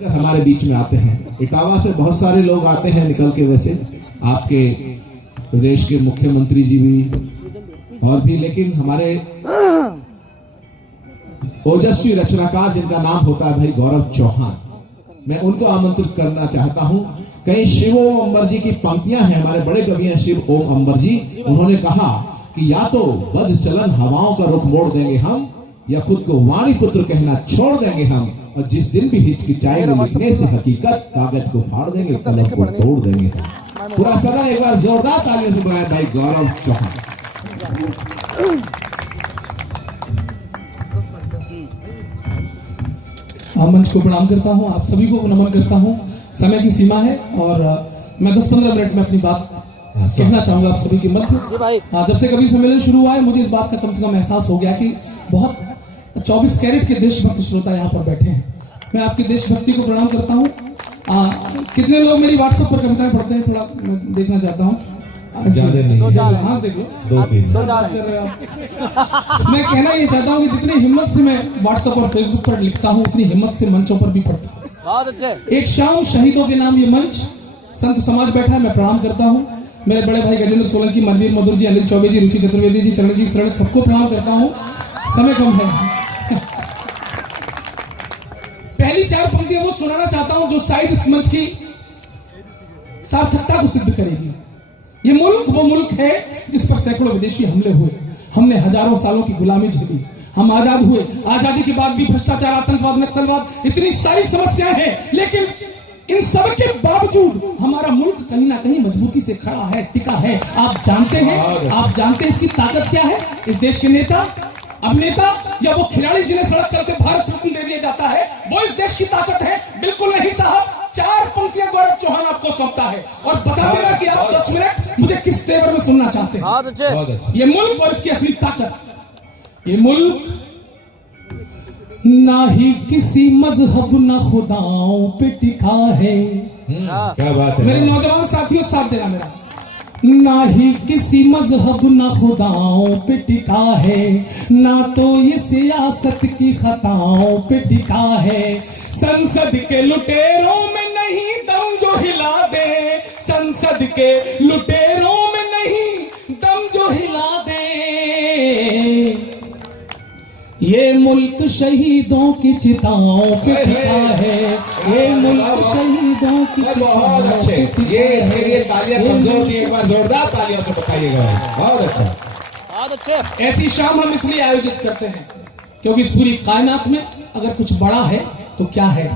हमारे बीच में आते हैं। इटावा से बहुत सारे लोग आते हैं निकल के, वैसे आपके प्रदेश के मुख्यमंत्री जी भी और भी, लेकिन हमारे ओजस्वी रचनाकार जिनका नाम होता है भाई गौरव चौहान, मैं उनको आमंत्रित करना चाहता हूं। कई शिव ओम अंबर जी की पंक्तियां हैं, हमारे बड़े कवि हैं शिव ओम अंबर जी। उन्होंने कहा कि या तो बद चलन हवाओं का रुख मोड़ देंगे हम, या खुद को वाणी पुत्र कहना छोड़ देंगे हम, और जिस दिन भी हिचकिचाएंगे लिखने से हकीकत, कागज को फाड़ देंगे, कलम को तोड़ देंगे हम। पूरा सदन एक बार जोरदार तालियों से बुलाएं भाई गौरव चौहान। मंच को प्रणाम करता हूं, आप सभी को नमन करता हूं। समय की सीमा है और मैं 10-15 मिनट में अपनी बात कहना चाहूंगा आप सभी के मध्य। जब से कवि सम्मेलन शुरू हुआ है, मुझे इस बात का कम से कम एहसास हो गया कि बहुत 24 कैरेट के देशभक्त श्रोता यहाँ पर बैठे हैं। मैं आपकी देशभक्ति को प्रणाम करता हूँ। कितने लोग मेरी व्हाट्सएप पर कविताएं पढ़ते हैं, थोड़ा मैं देखना चाहता हूँ। ज्यादा नहीं, हाँ देख लो, 2-3 मैं कहना ये चाहता हूँ कि जितनी हिम्मत से मैं व्हाट्सएप और फेसबुक पर लिखता हूँ, उतनी हिम्मत से मंचों पर भी पढ़ता हूँ। एक शाम शहीदों के नाम ये मंच, संत समाज बैठा है, मैं प्रणाम करता हूँ। मेरे बड़े भाई गजेंद्र सोलंकी, मनवीर मधुर जी, अनिल चौबे जी, रुचि चतुर्वेदी जी, चरण जी शरण, सबको प्रणाम करता हूँ। समय कम है। पहली 4 पंक्तियां वो सुनाना चाहता हूं जो शायद इस मंच की सार्थकता को सिद्ध करेगी। ये मुल्क वो मुल्क है जिस पर सैकड़ों विदेशी हमले हुए, हमने हजारों सालों की गुलामी झेली, हम आजाद हुए। आजादी के बाद भी भ्रष्टाचार, आतंकवाद, नक्सलवाद, इतनी सारी समस्याएं हैं, लेकिन इन सब के बावजूद हमारा मुल्क कहीं ना कहीं मजबूती से खड़ा है, टिका है। आप जानते हैं इसकी ताकत क्या है? इस देश के नेता, अभिनेता या वो खिलाड़ी जिन्हें सड़क चलते भारत रत्न दे दिया जाता है, वो इस देश की ताकत है? बिल्कुल नहीं साहब। 4 पंक्तियां गौरव चौहान आपको सौंपता है और बता देगा कि आप 10 मिनट मुझे किस तेवर में सुनना चाहते हैं। ये मुल्क और इसकी असली ताकत, ये मुल्क ना ही किसी मजहब ना खुदाओं पे टिका है। क्या बात है मेरे नौजवान साथियों, साथ देना मेरा। ना ही किसी मजहब ना खुदाओं पे टिका है, ना तो ये सियासत की खताओं पे टिका है। संसद के लुटेरों में नहीं दम जो हिला दे, संसद के लुटेरों में नहीं दम जो हिला दे। ये मुल्क शहीदों की चिताओं पे टिका है, ये मुल्क शहीदों की बहुत अच्छे। ये इसके लिए तालियां कमजोर थी, एक बार जोरदार तालियों से बताइएगा। बहुत अच्छा, बहुत अच्छे। ऐसी शाम हम इसलिए आयोजित करते हैं क्योंकि इस पूरी कायनात में अगर कुछ बड़ा है तो क्या है?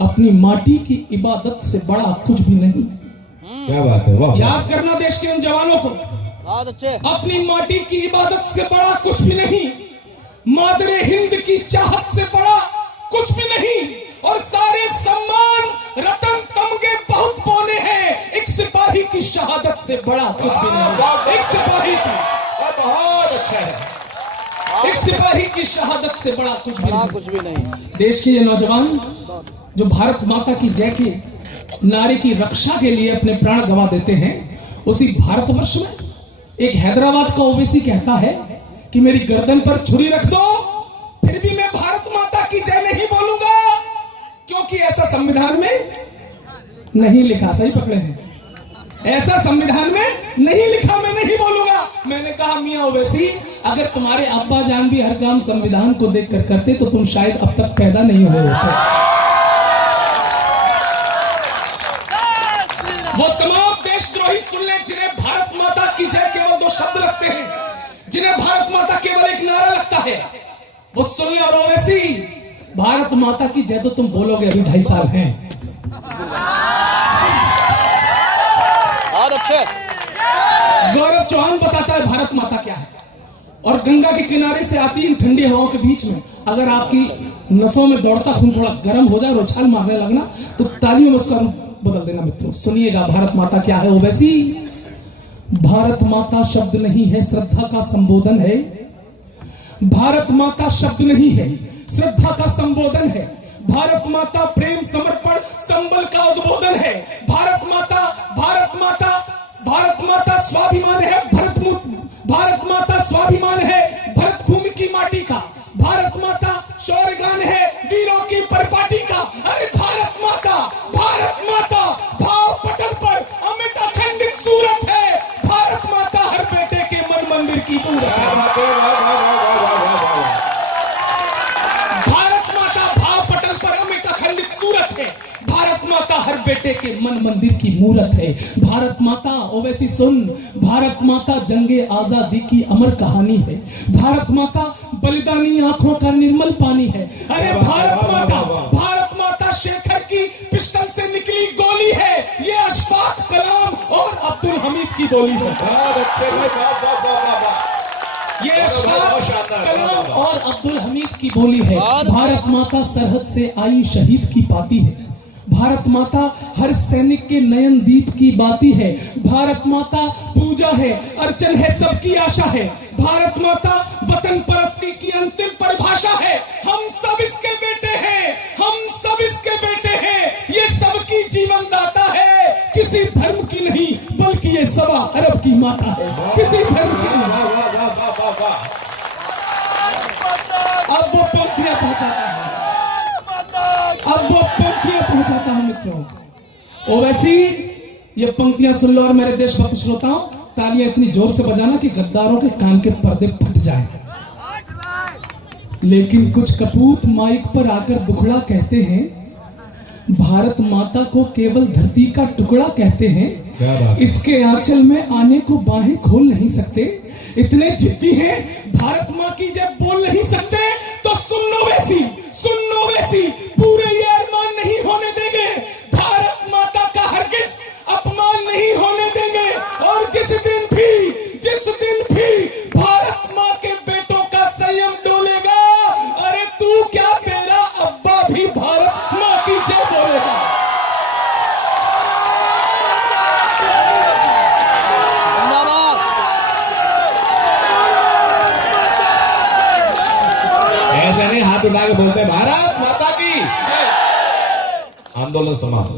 अपनी माटी की इबादत से बड़ा कुछ भी नहीं। क्या बात है, वाह। याद करना देश के उन जवानों को, बहुत अच्छे। अपनी माटी की इबादत से बड़ा कुछ भी नहीं, मादरे हिंद की चाहत से बड़ा कुछ भी नहीं, और सारे सम्मान रतन तमगे बहुत पौने हैं, एक सिपाही की शहादत से बड़ा कुछ भी नहीं। एक सिपाही की, बहुत अच्छा है, एक सिपाही की शहादत से बड़ा कुछ भी नहीं। देश के ये नौजवान जो भारत माता की जय की, नारी की रक्षा के लिए अपने प्राण गंवा देते हैं, उसी भारतवर्ष में एक हैदराबाद का ओवैसी कहता है कि मेरी गर्दन पर छुरी रख दो, फिर भी मैं भारत माता की जय नहीं बोलूंगा, क्योंकि ऐसा संविधान में नहीं लिखा। सही पकड़े हैं, ऐसा संविधान में नहीं लिखा, मैं नहीं बोलूंगा। मैंने कहा मियां ओवैसी, अगर तुम्हारे अब्बा जान भी हर काम संविधान को देखकर करते तो तुम शायद अब तक पैदा नहीं हुए होते। वो तमाम देशद्रोही सुन ले जिन्हें भारत माता की जय केवल 2 शब्द लगते हैं, जिन्हें भारत माता केवल एक नारा लगता है, वो सुन ले। और ओवैसी, भारत माता की जय तो तुम बोलोगे अभी 2.5 साल हैं। बहुत अच्छे। गौरव चौहान बताता है भारत माता क्या है, और गंगा के किनारे से आती इन ठंडी हवाओं के बीच में अगर आपकी नसों में दौड़ता खून थोड़ा गर्म हो जाए और उछाल मारने लगना, तो तालियों में उसका बदल देना। मित्रों सुनिएगा, भारत माता क्या है ओवैसी। भारत माता शब्द नहीं है, श्रद्धा का संबोधन है। भारत माता शब्द नहीं है, श्रद्धा का संबोधन है। भारत माता प्रेम, समर्पण, संबल का उद्बोधन है। भारत माता, भारत माता, भारत माता स्वाभिमान है। भारत माता स्वाभिमान है भरत भूमि की माटी का। भारत माता शौर्यगान है वीरों की परिपाटी का। अरे माता हर बेटे के मन मंदिर की मूरत है। भारत माता ओवैसी सुन, भारत माता जंगे आजादी की अमर कहानी है। भारत माता बलिदानी आंखों का निर्मल पानी है। अरे भारत माता शेखर की पिस्टल से निकली गोली है। ये अशफाक कलाम और अब्दुल हमीद की बोली है। बहुत अच्छे भाई, वाह। ये अशफाक कलाम और अब्दुल हमीद की बोली है। भारत माता सरहद से आई शहीद की पाती है। भारत माता हर सैनिक के नयन दीप की बाती है। भारत माता पूजा है, अर्चन है, सबकी आशा है। भारत माता वतन परस्ती की अंतिम परिभाषा है। हम सब इसके बेटे हैं, हम सब इसके बेटे हैं। ये सबकी जीवन दाता है, किसी धर्म की नहीं बल्कि ये 1.25 अरब की माता है। किसी धर्म की नहीं। अब वो पंक्तियां पहुंचाता हूं मित्रों। ओवैसी ये पंक्तियां सुन लो और मेरे देशभक्त श्रोताओं, तालियां इतनी जोर से बजाना कि गद्दारों के कान के पर्दे फट जाएं। लेकिन कुछ कपूत माइक पर आकर दुखड़ा कहते हैं, भारत माता को केवल धरती का टुकड़ा कहते हैं। इसके आंचल में आने को बाहें खोल नहीं सकते। इतने जिद्दी हैं, भारत माँ की जब बोल नहीं सकते तो सुन लो वैसी पूरे ये अरमान नहीं होने देंगे। भारत माता का हरगिज अपमान नहीं होने देंगे। और जिस दिन भी भारत माँ के बेटों का संयम डोलेगा, अरे तू क्या तेरा अब्बा भी भारत माँ की जय बोलेगा। ऐसे नहीं हाथ उठा के बोलते भारत माता की आंदोलन समाप्त।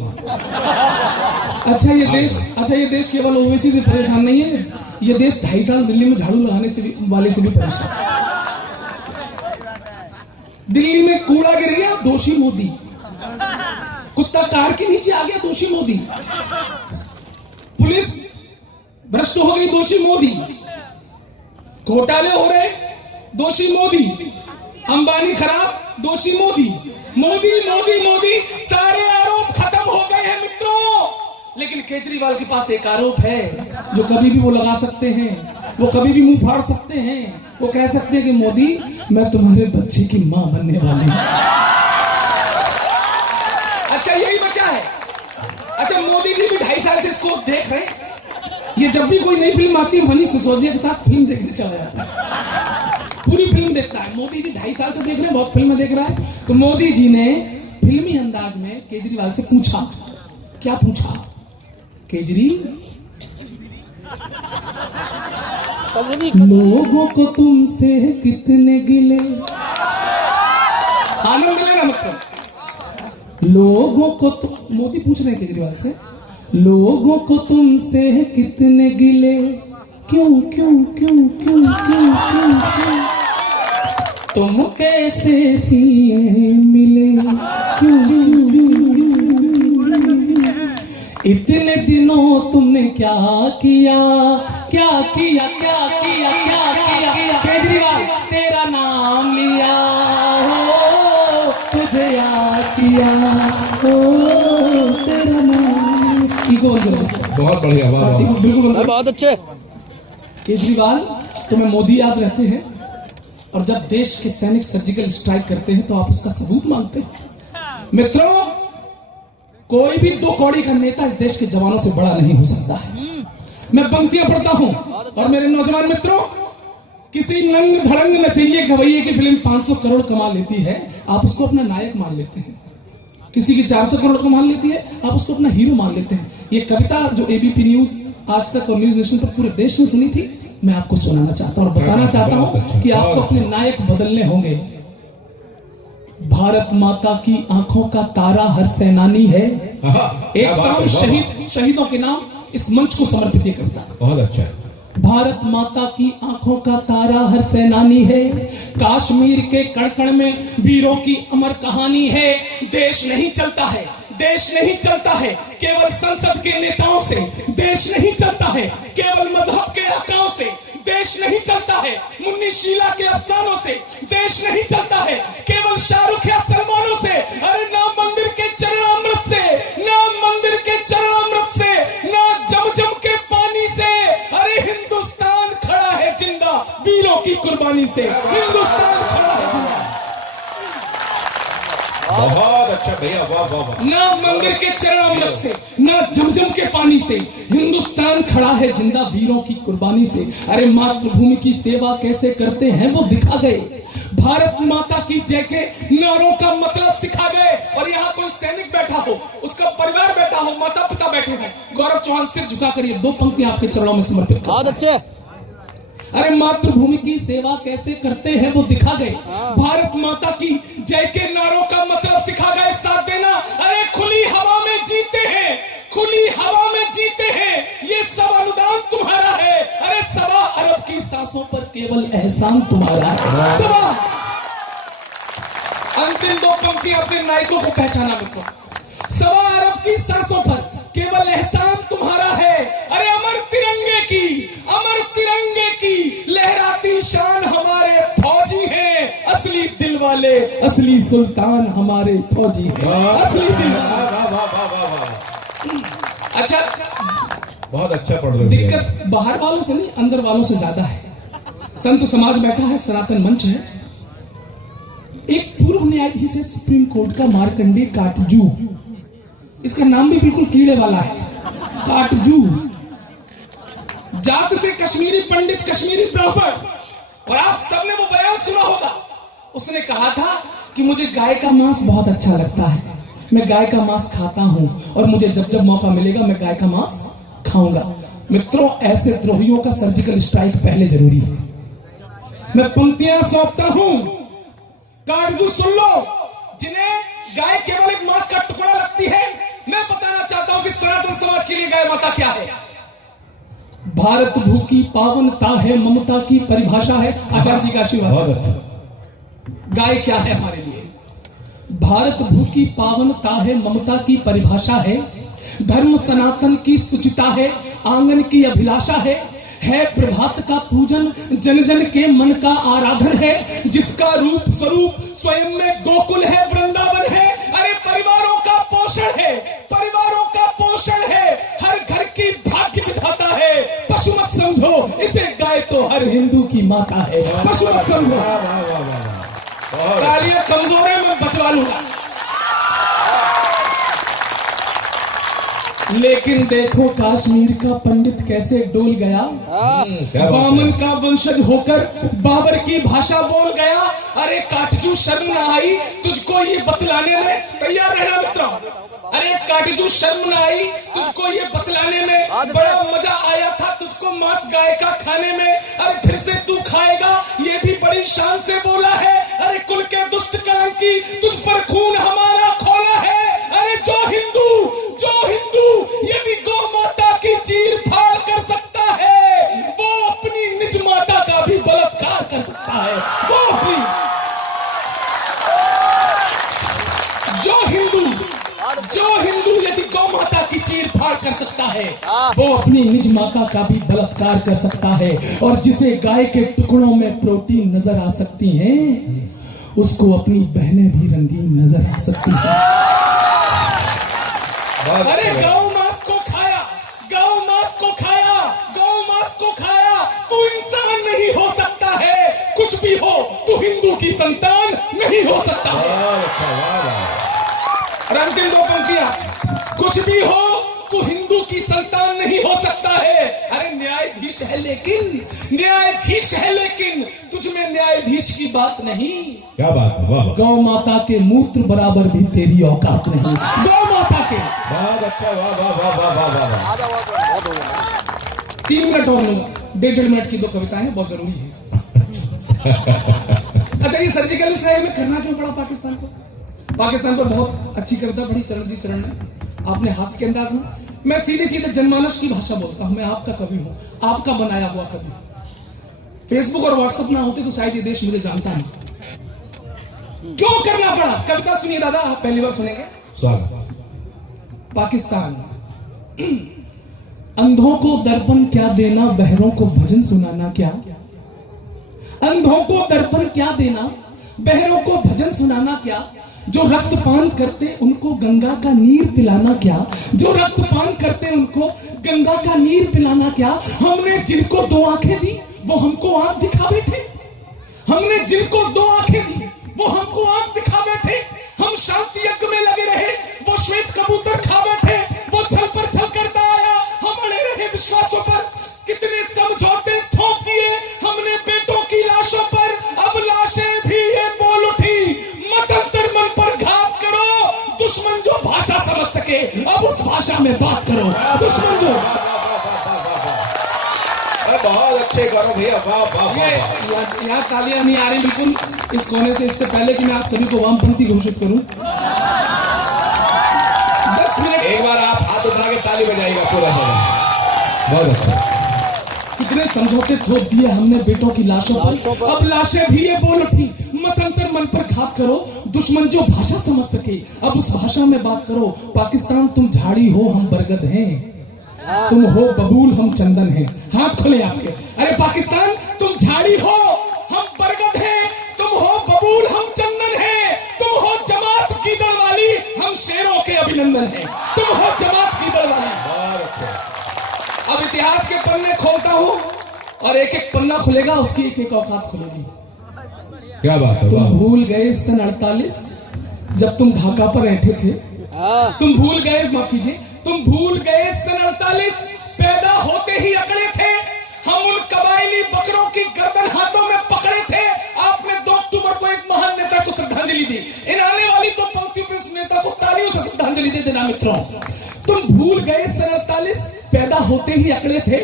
अच्छा ये देश केवल ओवैसी से परेशान नहीं है। ये देश 2.5 साल दिल्ली में झाड़ू लगाने वाले से भी परेशान। दिल्ली में कूड़ा गिर गया, दोषी मोदी। कुत्ता कार के नीचे आ गया, दोषी मोदी। पुलिस भ्रष्ट हो गई, दोषी मोदी। घोटाले हो रहे, दोषी मोदी। अंबानी खराब, दोषी मोदी। मोदी सारे आरोप खत्म हो गए हैं मित्रों। लेकिन केजरीवाल के पास एक आरोप है जो कभी भी वो लगा सकते हैं, वो कभी भी मुंह फाड़ सकते हैं। वो कह सकते हैं कि मोदी मैं तुम्हारे बच्चे की मां बनने वाली हूं। अच्छा यही बचा है। अच्छा मोदी जी भी 2.5 साल से इसको देख रहे हैं। ये जब भी कोई नई फिल्म आती है मनीष सिसोदिया के साथ फिल्म देखने चला जाता है, पूरी फिल्म देखता है। मोदी जी 2.5 साल से देख रहे हैं, बहुत फिल्में देख रहा है। तो मोदी जी ने फिल्मी अंदाज में केजरीवाल से पूछा, क्या पूछा? केजरी, लोगों को तुमसे कितने गिले। आनंद मिलेगा मतलब। लोगों को तो मोदी पूछ रहे हैं केजरीवाल से, लोगों को तुमसे कितने गिले, क्यों तुम कैसे सीए मिले, क्यों इतने दिनों तुमने क्या किया। केजरीवाल तेरा नाम लिया हो, तुझे याद किया हो, तेरा नाम। बहुत बढ़िया, बिल्कुल बहुत अच्छे। केजरीवाल तुम्हें मोदी याद रहते हैं, और जब देश के सैनिक सर्जिकल स्ट्राइक करते हैं तो आप उसका सबूत मांगते हैं। मित्रों, कोई भी 2 कौड़ी का नेता इस देश के जवानों से बड़ा नहीं हो सकता है। मैं पंक्तियां पढ़ता हूं, और मेरे नौजवान मित्रों, किसी नंग धड़ंग नचैये गवैये की फिल्म 500 करोड़ कमा लेती है, आप उसको अपना नायक मान लेते हैं। किसी की 400 करोड़ कमा लेती है, आप उसको अपना हीरो मान लेते हैं। ये कविता जो एबीपी न्यूज, आज तक और न्यूज नेशन पर पूरे देश ने सुनी थी, मैं आपको सुनाना चाहता हूं और बताना चाहता हूं कि आपको अपने नायक बदलने होंगे। भारत माता की आंखों का तारा हर सेनानी है। एक शाम शहीदों के नाम इस मंच को समर्पित करता है। बहुत अच्छा। भारत माता की आंखों का तारा हर सेनानी है। कश्मीर के कण-कण में वीरों की अमर कहानी है। देश नहीं चलता है केवल संसद के नेताओं से। देश नहीं चलता है केवल मजहब के आकाओं से। देश नहीं चलता है मुन्नी शीला के अफसानों से। देश नहीं चलता है केवल शाहरुख या सलमानों से। अरे नाम मंदिर के चरणामृत से, नाम से हिंदुस्तान खड़ा है जिंदा। बहुत अच्छा भैया, वाह वाह वाह। ना मंदिर के चरणामृत से, ना झमझम के पानी से, हिंदुस्तान खड़ा है जिंदा वीरों की कुर्बानी से। अरे मातृभूमि की सेवा कैसे करते हैं वो दिखा गए, भारत माता की जय के नारों का मतलब सिखा गए। और यहाँ कोई सैनिक बैठा हो, उसका परिवार बैठा हो, माता पिता बैठे हो, गौरव चौहान सिर झुका कर ये 2 पंक्तियां आपके चरणों में समर्पित करता है। बहुत अच्छे। अरे मातृभूमि की सेवा कैसे करते हैं वो दिखा गए, भारत माता की जय के नारों का मतलब सिखा गए। साथ देना। अरे खुली हवा में जीते हैं, खुली हवा में जीते हैं, ये सब अनुदान तुम्हारा है। अरे 1.25 अरब की सांसों पर केवल एहसान तुम्हारा है। 1.25। अंतिम 2 पंक्ति अपने नायकों को पहचाना मित्रों। 1.25 अरब की सांसों पर केवल एहसान तुम्हारा है। अरे अमर तिरंगे की लहराती शान हमारे फौजी हैं, असली दिल वाले, असली सुल्तान हमारे फौजी हैं, असली दिल वाले। अच्छा, बहुत अच्छा पढ़ रहे हो। दिक्कत बाहर वालों से नहीं, अंदर वालों से ज्यादा है। संत समाज बैठा है, सनातन मंच है। एक पूर्व न्यायाधीश है सुप्रीम कोर्ट का, मार्कंडेय काटजू, इसका नाम भी बिल्कुल कीड़े वाला है, काटजू। जात से कश्मीरी पंडित, कश्मीरी ब्राह्मण। और आप सबने वो बयान सुना होगा, उसने कहा था कि मुझे गाय का मांस बहुत अच्छा लगता है, मैं गाय का मांस खाता हूं और मुझे जब जब मौका मिलेगा मैं गाय का मांस खाऊंगा। मित्रों, ऐसे द्रोहियों का सर्जिकल स्ट्राइक पहले जरूरी है। मैं पंक्तियां सौंपता हूं, काटजू सुन लो। जिन्हें गाय केवल एक मांस का टुकड़ा लगती है, मैं बताना चाहता हूं कि सनातन समाज के लिए गाय माता क्या है। भारत भू की पावनता है, ममता की परिभाषा है। आचार्य जी का आशीर्वाद। गाय क्या है हमारे लिए? भारत भू की पावनता है, ममता की परिभाषा है, धर्म सनातन की सुचिता है, आंगन की अभिलाषा है प्रभात का पूजन, जन जन के मन का आराधन है, जिसका रूप स्वरूप स्वयं में गोकुल है, वृंदावन है। अरे परिवारों का पोषण है, परिवारों का पोषण है, हर घर की भाग्य विधाता है। पशु मत समझो इसे, गाय तो हर हिंदू की माता है। पशु मत समझो। तालियां कमजोर है, मैं बचवा लूंगा। लेकिन देखो कश्मीर का पंडित कैसे डोल गया, वामन का वंशज होकर बाबर की भाषा बोल गया। अरे काटजू शर्म न आई तुझको ये बतलाने में, तैयार रहना मित्रों। अरे काटजू शर्म न आई तुझको ये बतलाने में, बड़ा मजा आया था तुझको मांस गाय का खाने में। अरे फिर से तू खाएगा ये भी बड़ी शान से बोला है। अरे कुल के दुष्ट कलंकी तुझ पर खून हमारा खोला है। अरे जो हिंदू यदि गौ माता की चीर फाड़ कर सकता है, वो अपनी निज माता का भी बलात्कार कर सकता है। वो अपनी जो हिंदू यदि गौ माता की चीर फाड़ कर सकता है, वो अपनी निज माता का भी बलात्कार कर सकता है। और जिसे गाय के टुकड़ों में प्रोटीन नजर आ सकती हैं, उसको अपनी बहनें भी रंगीन नजर आ सकती हैं। अरे गौ मांस को खाया, गौ मांस को खाया, गौ मांस को खाया, तू इंसान नहीं हो सकता है। कुछ भी हो तू हिंदू की संतान नहीं हो सकता है। और अंतिम 2 पंक्तियां, कुछ भी हो तू हिंदू की संतान नहीं हो सकता है। अरे न्यायाधीश है लेकिन तुझ में न्यायाधीश की बात नहीं। क्या बात है, वाह। गौ माता के मूत्र बराबर भी तेरी औकात नहीं। गौ माता के, बहुत अच्छा, वाह वाह वाह वाह वाह वाह। 3 मिनट और लूंगा, 1.5 मिनट की 2 कविताएं हैं, बहुत जरूरी है। अच्छा, ये सर्जिकल स्ट्राइक में करना क्यों पड़ा पाकिस्तान को? पाकिस्तान पर बहुत अच्छी कविता पढ़ी चरण जी चरण ने, आपने हास्य के अंदाज में। मैं सीधे सीधे जनमानस की भाषा बोलता हूं। मैं आपका कवि हूं, आपका बनाया हुआ कवि। फेसबुक और व्हाट्सएप ना होते तो शायद ये देश मुझे जानता नहीं। क्यों करना पड़ा? कविता सुनिए दादा, आप पहली बार सुनेंगे। पाकिस्तान। अंधों को दर्पण क्या देना, बहरों को भजन सुनाना क्या। अंधों को दर्पण क्या देना, बहरों को भजन सुनाना क्या। जो रक्तपान करते उनको गंगा का नीर पिलाना क्या। जो रक्तपान करते उनको गंगा का नीर पिलाना क्या। हमने जिनको 2 आंखें दी वो हमको आंख दिखा बैठे। हमने जिनको 2 आंखें दी वो हमको आंख दिखा बैठे, हम शांति यज्ञ में लगे रहे वो श्वेत कबूतर खा बैठे, वो छल पर छल करता आया हम अड़े रहे विश्वासों पर, कितने समझौते थोप दिए हमने बेटों की लाशों पर, अब लाशें भी ये बोल उठी मत अंतर मन पर घात करो, दुश्मन जो भाषा समझ सके अब उस भाषा में बात करो, दुश्मन जो बहुत अच्छे करो भैया, वाह वाह। यहाँ तालियां नहीं आ रही बिल्कुल इस कोने से, इससे पहले कि मैं आप सभी को वामपंथी घोषित करूं 10 मिनट एक बार आप हाथ उठा के ताली बजाइएगा पूरा शहर। बहुत अच्छा। कितने समझौते थोप दिए हमने बेटों की लाशों पर, अब लाशें भी ये बोल उठी मत अंतर मन पर घात करो, दुश्मन जो भाषा समझ सके अब उस भाषा में बात करो, पाकिस्तान तुम झाड़ी हो हम बरगद हैं, तुम हो बबूल हम चंदन हैं, हाथ खोले आपके। अरे पाकिस्तान तुम झाड़ी हो हम बरगद हैं, तुम हो बबूल हम चंदन हैं, तुम हो जमात की दल वाली हम शेरों के अभिनंदन हैं, तुम हो जमात की दल वाली। बहुत अच्छा। अब इतिहास के पन्ने खोलता हूं और एक एक पन्ना खुलेगा उसकी एक एक औकात खुलेगी। क्या बात है। तुम भूल गए सन 48 जब तुम ढाका पर बैठे थे, तुम भूल गए, माफ कीजिए, तुम भूल गए सन 48 पैदा होते ही अकड़े थे हम उन कबायली बकरों की गर्दन हाथों में पकड़े थे, आपने 2 अक्टूबर को एक महान नेता को श्रद्धांजलि दी, इन आने वाली 2 पंक्तियों में उस नेता को तालियों से श्रद्धांजलि दे देना मित्रों। तुम भूल गए सन 48 पैदा होते ही अकड़े थे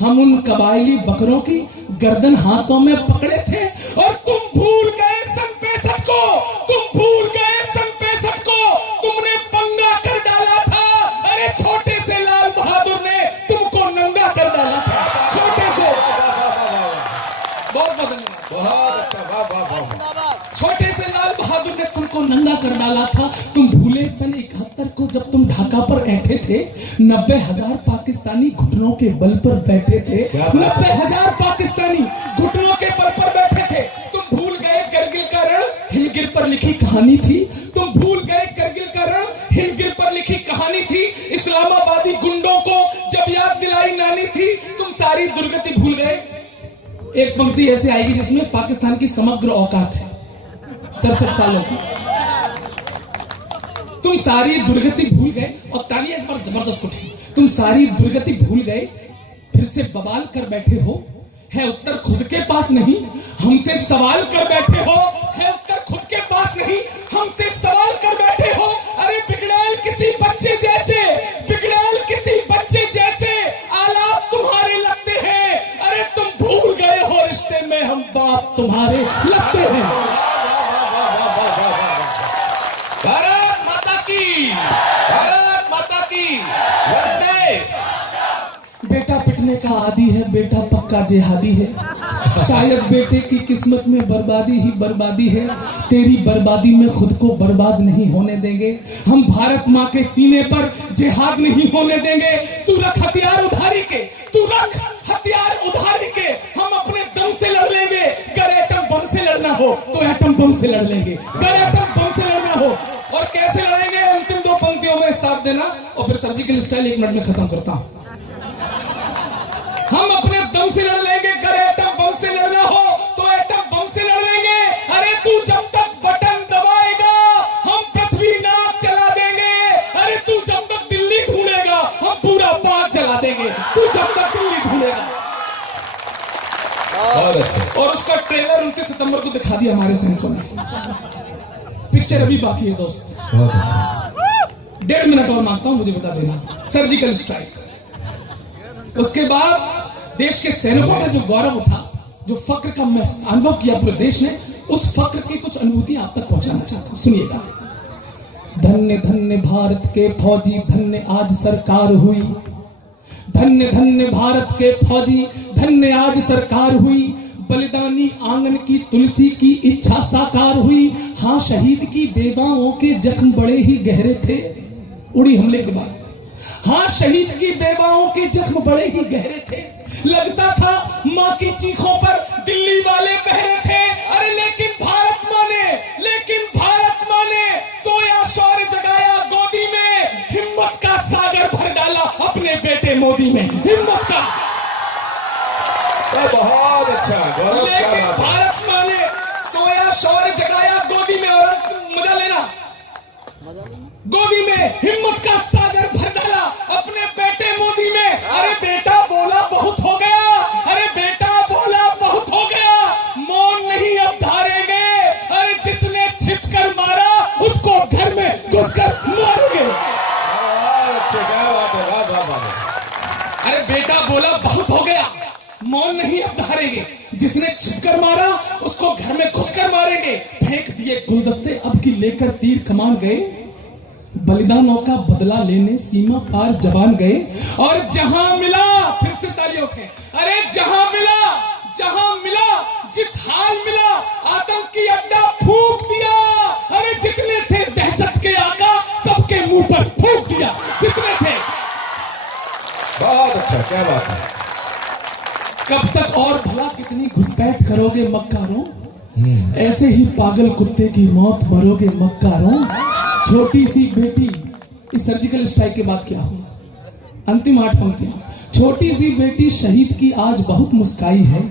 हम उन कबायली बकरों की गर्दन हाथों में पकड़े थे, और तुम भूल गए सन 65 को, तुम भूल गए सन 65 को, तुमने पंगा कर डाला था, अरे छोटे से लाल बहादुर ने तुमको नंगा कर डाला था, छोटे से। बहुत धन्यवाद। बहुत अच्छा, वाह वाह वाह। छोटे से लाल बहादुर ने तुमको नंगा कर डाला था, तुम भूले सन 71 को जब तुम ढाका पर ऐंठे थे, 90,000 पाकिस्तानी घुटनों के बल पर बैठे थे, 90,000 पाकिस्तानी घुटनों के बल पर बैठे थे, तुम भूल गए करगिल का रण हिमगिर पर लिखी कहानी थी, तुम भूल गए करगिल का रण हिमगिर पर लिखी कहानी थी, इस्लामाबादी गुंडों को जब याद दिलाई नानी थी, तुम सारी दुर्गति भूल गए। एक पंक्ति ऐसे आएगी जिसमें पाकिस्तान की समग्र औकात है 67 सालों की, तुम सारी दुर्गति भूल गए, और तालियां इस बार जबरदस्त उठी, तुम सारी दुर्गति भूल गए, फिर से बवाल कर बैठे हो, है उत्तर खुद के पास नहीं हमसे सवाल कर बैठे हो, है उत्तर खुद के पास नहीं हमसे सवाल कर बैठे हो, अरे बिगड़ैल किसी बच्चे जैसे, बिगड़ैल किसी बच्चे जैसे आलाप तुम्हारे लगते हैं, अरे तुम भूल गए हो रिश्ते में हम बाप तुम्हारे लगते हैं। भारत माता की, भारत माता की वंदे। बेटा पिटने का आदी है, बेटा पक्का जिहादी है, शायद बेटे की किस्मत में बर्बादी ही बर्बादी है, तेरी बर्बादी में खुद को बर्बाद नहीं होने देंगे, हम भारत माँ के सीने पर जिहाद नहीं होने देंगे, तू रख हथियार उधारी के, तू रख हथियार उधारी के, हम अपने दम से लड़ लेंगे, अगर एटम बम से लड़ना हो तो एटम बम से लड़ लेंगे, अगर एटम बम से लड़ना हो, और कैसे लड़ेंगे अंतिम 2 पंक्तियों में साथ देना, और फिर सर्जिकल स्टाइल 1 मिनट में खत्म करता हूं। हम अपने दम से लड़ लेंगे, अगर एटम बम से लड़ना हो तो एटम बम से लड़ लेंगे, अरे तू जब तक बटन दबाएगा हम पृथ्वीनाथ चला देंगे, अरे तू जब तक दिल्ली ढूंढेगा हम पूरा पाक जला देंगे, तू जब तक दिल्ली ढूंढेगा। बहुत अच्छा। और उसका ट्रेलर 29 सितंबर को दिखा दिया हमारे सैनिकों ने, पिक्चर अभी बाकी है दोस्त। बहुत अच्छा। 1.5 मिनट और मांगता हूं, मुझे बता देना सर्जिकल स्ट्राइक। उसके बाद देश के सैनिकों का जो गौरव उठा, जो फक्र का अनुभव किया पूरे देश ने, उस फक्र की कुछ अनुभूति आप तक पहुंचाना चाहता हूं, सुनिएगा। धन्य धन्य भारत के फौजी, धन्य आज सरकार हुई, धन्य धन्य भारत के फौजी, धन्य आज सरकार हुई, बलिदानी आंगन की तुलसी की इच्छा साकार हुई, हाँ शहीद की बेवाओं के जख्म बड़े ही गहरे थे, उड़ी हमले के बाद, हाँ शहीद की बेवाओं के जख्म बड़े ही गहरे थे, लगता था माँ की चीखों पर दिल्ली वाले बहरे थे, अरे लेकिन भारत माँ ने सोया शौर्य जगाया गोदी में, हिम्मत का सागर भर डाला अपने बेटे मोदी में, हिम्मत का। बहुत अच्छा, गौरव, क्या बात है। भारत माँ शौर्य जगाया गोदी में, और मजा लेना, गोदी में हिम्मत का सागर भर डाला अपने बेटे मोदी में। अरे बेटा बोला बहुत हो गया, अरे बेटा बोला बहुत हो गया, मौन नहीं अब धारेंगे। अरे जिसने छिप कर मारा उसको घर में घुसकर मारेंगे। क्या बात है, वाह वाह वाह। अरे बेटा बोला बहुत हो गया, मौन नहीं अब धारेंगे, जिसने छिपकर मारा उसको घर में घुसकर मारेंगे। फेंक दिए गुलदस्ते अब की लेकर तीर कमान गए, बलिदानों का बदला लेने सीमा पार जवान गए। और जहां मिला, फिर से तालियां उठे, अरे जहां मिला जिस हाल मिला, आतंकी अड्डा फूंक दिया। अरे जितने थे दहशत के आका सबके मुंह पर फूंक दिया, जितने थे। बहुत अच्छा, क्या बात है। कब तक और भला कितनी घुसपैठ करोगे मक्कारों, ऐसे ही पागल कुत्ते की मौत मरोगे मक्कारों। छोटी सी बेटी, इस सर्जिकल स्ट्राइक के बाद क्या हुआ, अंतिम 8 पंक्तियां। छोटी सी बेटी शहीद की आज बहुत मुस्काई है,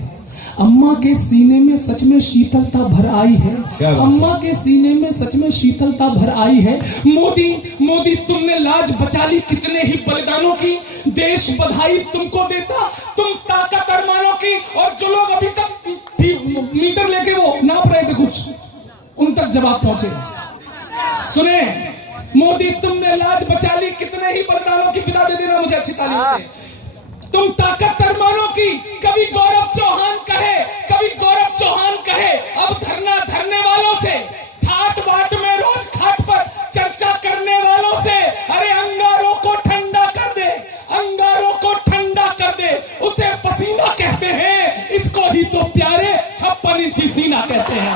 अम्मा के सीने में सच में शीतलता भर आई है, अम्मा के सीने में सच में शीतलता भर आई है। मोदी तुमने लाज बचा ली कितने ही बलिदानों की, देश बधाई तुमको देता, तुम ताकत अरमानों की। और जो लोग अभी तक मीटर लेके वो नाप रहे थे कुछ, उन तक जवाब पहुंचे। सुने, मोदी तुमने लाज बचा ली कितने ही बलिदानों की, पिता दे देना मुझे अच्छी तालीम से। तुम ताकत अरमानों की, कभी गौरव चौहान कहे, अब धरना धरने वालों से, ठाट बाट में रोज खाट पर चर्चा करने वालों से। अरे अंगारों को ठंडा कर दे, उसे पसीना कहते हैं, इसको ही तो प्यारे 56 इंची सीना कहते हैं।